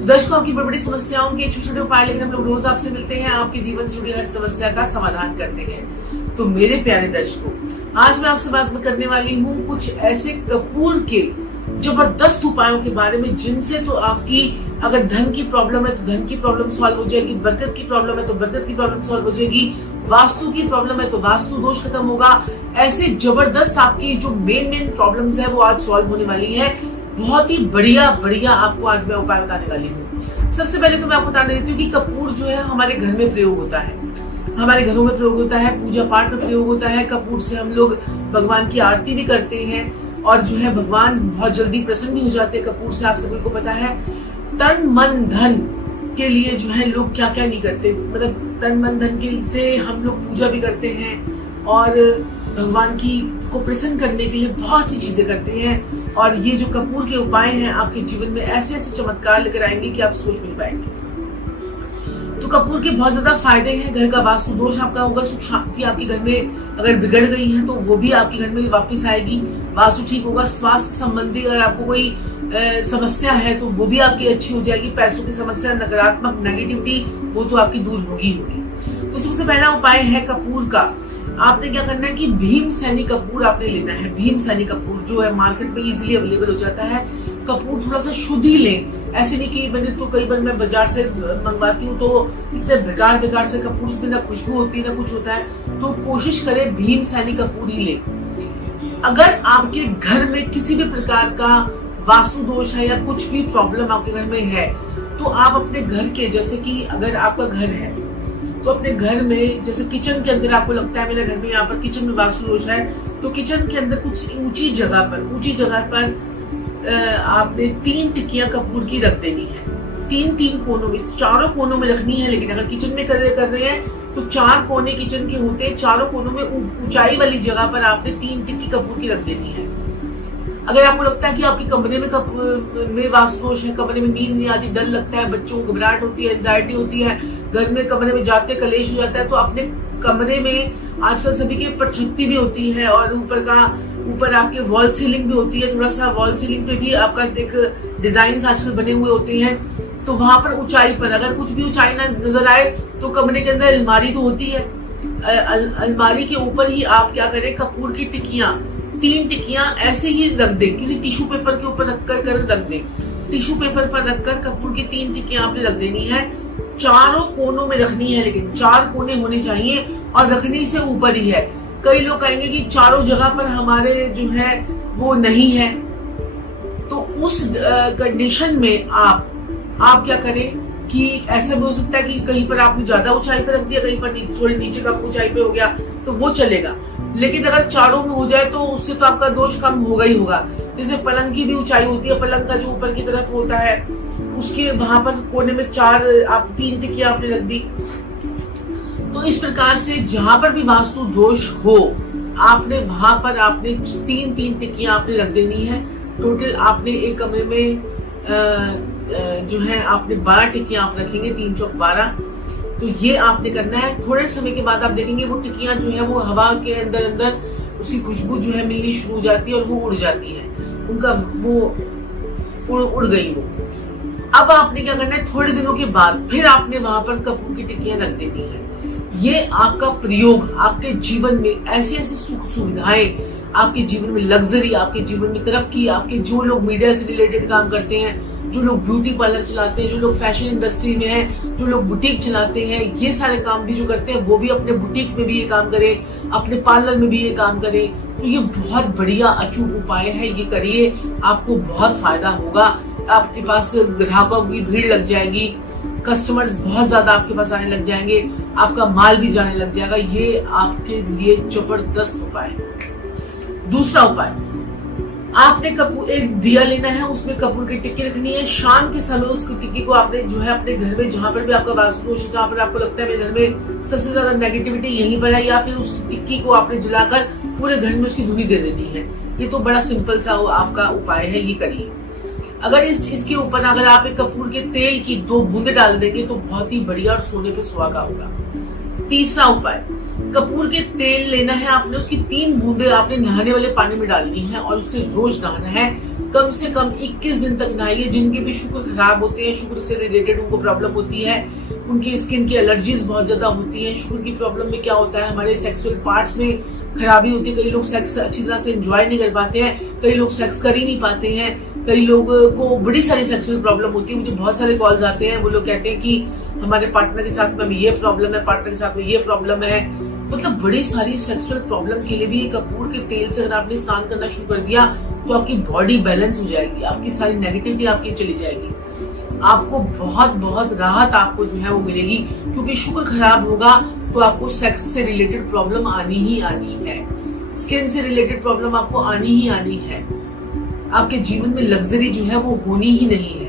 दर्शकों, आपकी बड़ी बड़ी समस्याओं के छोटे छोटे उपाय लेकर हम लोग रोज आपसे मिलते हैं, आपके जीवन से जुड़ी हर समस्या का समाधान करते हैं। तो मेरे प्यारे दर्शकों, आज मैं आपसे बात करने वाली हूँ कुछ ऐसे कपूर के जबरदस्त उपायों के बारे में, जिनसे तो आपकी अगर धन की प्रॉब्लम है तो धन की प्रॉब्लम सॉल्व हो जाएगी, बरकत की प्रॉब्लम है तो बरकत की प्रॉब्लम सॉल्व हो जाएगी, वास्तु की प्रॉब्लम है तो वास्तु दोष खत्म होगा। ऐसे जबरदस्त आपकी जो मेन प्रॉब्लम्स है वो आज सॉल्व होने वाली है। बहुत ही बढ़िया बढ़िया आपको आज मैं उपाय बताने वाली हूँ। सबसे पहले तो मैं आपको बताने देती हूँ कि कपूर जो है हमारे घर में प्रयोग होता है, हमारे घरों में प्रयोग होता है, पूजा पाठ में प्रयोग होता है। कपूर से हम लोग भगवान की आरती भी करते हैं और जो है भगवान बहुत जल्दी प्रसन्न भी हो जाते हैं कपूर से। आप सभी को पता है तन मन धन के लिए जो है लोग क्या क्या नहीं करते, मतलब तन मन धन के से हम लोग पूजा भी करते हैं और भगवान की को प्रसन्न करने के लिए बहुत सी चीजें करते हैं। और ये जो कपूर के उपाय हैं आपके जीवन में ऐसे ऐसे चमत्कार लेकर आएंगे कि आप सोच नहीं पाएंगे। तो कपूर के बहुत ज्यादा फायदे हैं। घर का वास्तु दोष आपका होगा, सुख शांति आपके घर में अगर बिगड़ गई है तो वो भी आपके घर में वापस आएगी, वास्तु ठीक होगा। स्वास्थ्य संबंधी अगर आपको कोई समस्या है तो वो भी आपकी अच्छी हो जाएगी। पैसों की समस्या, नकारात्मक नेगेटिविटी, वो तो आपकी दूर होगी होगी। तो सबसे पहला उपाय है कपूर का। आपने क्या करना है कि भीम सैनी कपूर आपने लेना है। भीम सैनी कपूर जो है मार्केट में इजीली अवेलेबल हो जाता है। कपूर थोड़ा सा शुद्ध ही लें, ऐसे नहीं कि मैंने तो कई बार मैं बाजार से मंगवाती हूँ तो इतने बेकार से कपूर, उसमें ना खुशबू होती है ना कुछ होता है। तो कोशिश करें भीम सैनी कपूर ही लें। अगर आपके घर में किसी भी प्रकार का वास्तु दोष है या कुछ भी प्रॉब्लम आपके घर में है तो आप अपने घर के, जैसे कि अगर आपका घर है तो अपने घर में जैसे किचन के अंदर आपको लगता है मेरे घर में यहाँ पर किचन में वास्तु दोष है, तो किचन के अंदर कुछ ऊंची जगह पर आपने 3 टिक्कियां कपूर की रख देनी है। 3 कोनों में, चारों कोनों में रखनी है। लेकिन अगर किचन में कर रहे हैं तो 4 कोने किचन के होते हैं, चारों कोनों में ऊंचाई वाली जगह पर आपने 3 टिक्की कपूर की रख देनी है। अगर आपको लगता है कि आपके कमरे में वास्तु दोष है, कमरे में नींद नहीं आती, डर लगता है, बच्चों को घबराहट होती है, एंजाइटी होती है, घर में कमरे में जाते कलेश हो जाता है, तो अपने कमरे में आजकल सभी के परछत्ती भी होती है और ऊपर आपके वॉल सीलिंग भी होती है। थोड़ा सा वॉल सीलिंग पे भी आपका एक डिजाइन आजकल बने हुए होते हैं। तो वहां पर ऊंचाई पर अगर कुछ भी ऊंचाई ना नजर आए तो कमरे के अंदर अलमारी तो होती है, अलमारी के ऊपर ही आप क्या करें, कपूर की टिक्कियां 3 टिक्कियां ऐसे ही रख दें, किसी टिश्यू पेपर के ऊपर रख दें। टिश्यू पेपर पर रखकर कपूर की 3 टिक्कियां आपने रख देनी है। चारों कोनों में रखनी है, लेकिन 4 कोने होने चाहिए और रखने से ऊपर ही है। कई लोग कहेंगे कि चारों जगह पर हमारे जो है वो नहीं है, तो उस कंडीशन में आप क्या करें कि ऐसा भी हो सकता है कि कहीं पर आपने ज्यादा ऊंचाई पे रख दिया, कहीं पर थोड़ी नीचे कम ऊंचाई पे हो गया तो वो चलेगा। लेकिन अगर चारों में हो जाए तो उससे तो आपका दोष कम होगा ही होगा। जैसे पलंग की भी ऊंचाई होती है, पलंग का जो ऊपर की तरफ होता है उसके वहां पर कोने में 3 टिक्कियां आपने रख दी। तो इस प्रकार से जहां पर भी वास्तु दोष हो आपने वहां पर आपने 3 टिक्कियां आपने रख देनी है। टोटल आपने एक कमरे में जो है आपने 12 टिक्कियां आप रखेंगे, 3 चौक 12। तो ये आपने करना है। थोड़े समय के बाद आप देखेंगे वो टिक्कियां जो है वो हवा के अंदर उसकी खुशबू जो है मिलनी शुरू हो जाती है और वो उड़ जाती है, उनका वो उड़ गई वो। अब आपने क्या करना है, थोड़े दिनों के बाद फिर आपने वहां पर कपूर की टिक्कियां रख देनी है। ये आपका प्रयोग आपके जीवन में ऐसी ऐसी सुख सुविधाएं, आपके जीवन में लग्जरी, आपके जीवन में तरक्की, आपके जो लोग मीडिया से रिलेटेड काम करते हैं, जो लोग ब्यूटी पार्लर चलाते हैं, जो लोग फैशन इंडस्ट्री में हैं, जो लोग बुटीक चलाते हैं, ये सारे काम भी जो करते हैं वो भी अपने बुटीक में भी ये काम करें, अपने पार्लर में भी ये काम करें। तो ये बहुत बढ़िया अचूक उपाय है, ये करिए, आपको बहुत फायदा होगा। आपके पास ग्राहकों की भीड़ लग जाएगी, कस्टमर्स बहुत ज्यादा आपके पास आने लग जाएंगे, आपका माल भी जाने लग जाएगा। ये आपके लिए जबरदस्त उपाय है। दूसरा उपाय, आपने कपूर एक दिया लेना है, उसमें कपूर की टिक्की रखनी है। शाम के समय उस टिक्की को आपने जो है अपने घर में जहां पर भी आपका वास्तु दोष है, जहां पर आपको लगता है मेरे घर में सबसे ज्यादा नेगेटिविटी यहीं पर है, या फिर उस टिक्की को आपने जलाकर पूरे घर में उसकी धुनी दे देनी है। ये तो बड़ा सिंपल सा आपका उपाय है, ये करिए। अगर इसके ऊपर अगर आप एक कपूर के तेल की 2 बूंदे डाल देंगे तो बहुत ही बढ़िया और सोने पे सुहागा होगा। तीसरा उपाय, कपूर के तेल लेना है आपने, उसकी 3 बूंदे आपने नहाने वाले पानी में डालनी है और उससे रोज नहाना है। कम से कम 21 दिन तक नहाइए। जिनके भी शुक्र खराब होते हैं, शुक्र से रिलेटेड उनको प्रॉब्लम होती है, उनकी स्किन की एलर्जीज बहुत ज्यादा होती हैं। शुक्र की प्रॉब्लम में क्या होता है, हमारे सेक्सुअल पार्ट्स में खराबी होती है। कई लोग सेक्स अच्छी तरह से एंजॉय नहीं कर पाते हैं, कई लोग सेक्स कर ही नहीं पाते हैं, कई लोगों को बड़ी सारी सेक्सुअल प्रॉब्लम होती है। मुझे बहुत सारे कॉल्स आते हैं, वो लोग कहते हैं कि हमारे पार्टनर के साथ में ये प्रॉब्लम है, पार्टनर के साथ में ये प्रॉब्लम है। मतलब बड़ी सारी सेक्सुअल प्रॉब्लम के लिए भी कपूर के तेल से अगर आपने स्नान करना शुरू कर दिया तो आपकी बॉडी बैलेंस हो जाएगी, आपकी सारी नेगेटिविटी आपकी चली जाएगी, आपको बहुत बहुत राहत आपको जो है वो मिलेगी। क्योंकि शुक्र खराब होगा तो आपको सेक्स से रिलेटेड प्रॉब्लम आनी ही आनी है, स्किन से रिलेटेड प्रॉब्लम आपको आनी ही आनी है। आपके जीवन में लग्जरी जो है वो होनी ही नहीं है।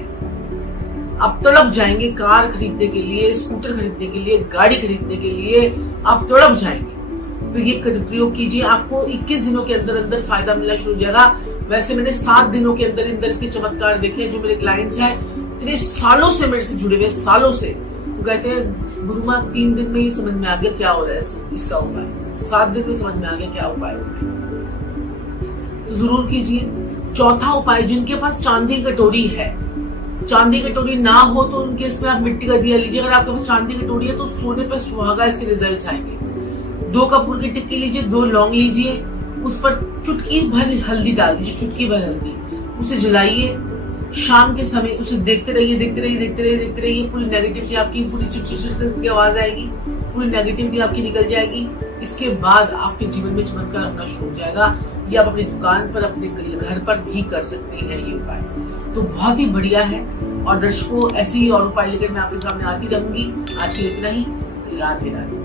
आप तड़प जाएंगे कार खरीदने के लिए, स्कूटर खरीदने के लिए, गाड़ी खरीदने के लिए आप तड़प जाएंगे। तो ये प्रयोग कीजिए, आपको 21 दिनों के अंदर अंदर फायदा मिलना शुरू हो जाएगा। वैसे मैंने 7 दिनों के अंदर अंदर इसके चमत्कार देखे हैं। जो मेरे क्लाइंट्स हैं, इतने सालों से मेरे से जुड़े हुए, सालों से, वो कहते हैं गुरुमा 3 दिन में ही समझ में आ गया क्या हो रहा है इसका उपाय, 7 दिन में समझ में आ गया क्या उपाय हो गया। तो जरूर कीजिए। चौथा उपाय, जिनके पास चांदी की कटोरी है, चांदी की कटोरी ना हो तो उनके इसमें आप मिट्टी का दिया लीजिए। अगर आपके पास चांदी की कटोरी है तो सोने पे सुहागा इसके रिजल्ट्स आएंगे। 2 कपूर की टिक्की लीजिए, 2 लौंग लीजिए, उस पर चुटकी भर हल्दी डाल दीजिए, चुटकी भर हल्दी, उसे जलाइए। शाम के समय उसे देखते रहिए, देखते रहिए, देखते रहिए, देखते रहिए। पूरी नेगेटिविटी आपकी, पूरी चिड़चिड़ की आवाज आएगी, पूरी नेगेटिविटी आपकी निकल जाएगी। इसके बाद आपके जीवन में चमत्कार होना शुरू हो जाएगा। ये आप अपनी दुकान पर, अपने घर पर भी कर सकते हैं ये उपाय। तो बहुत ही बढ़िया है। और दर्शकों, ऐसे ही और उपाय लेकर मैं आपके सामने आती रहूंगी। आज के लिए इतना ही। राधे राधे।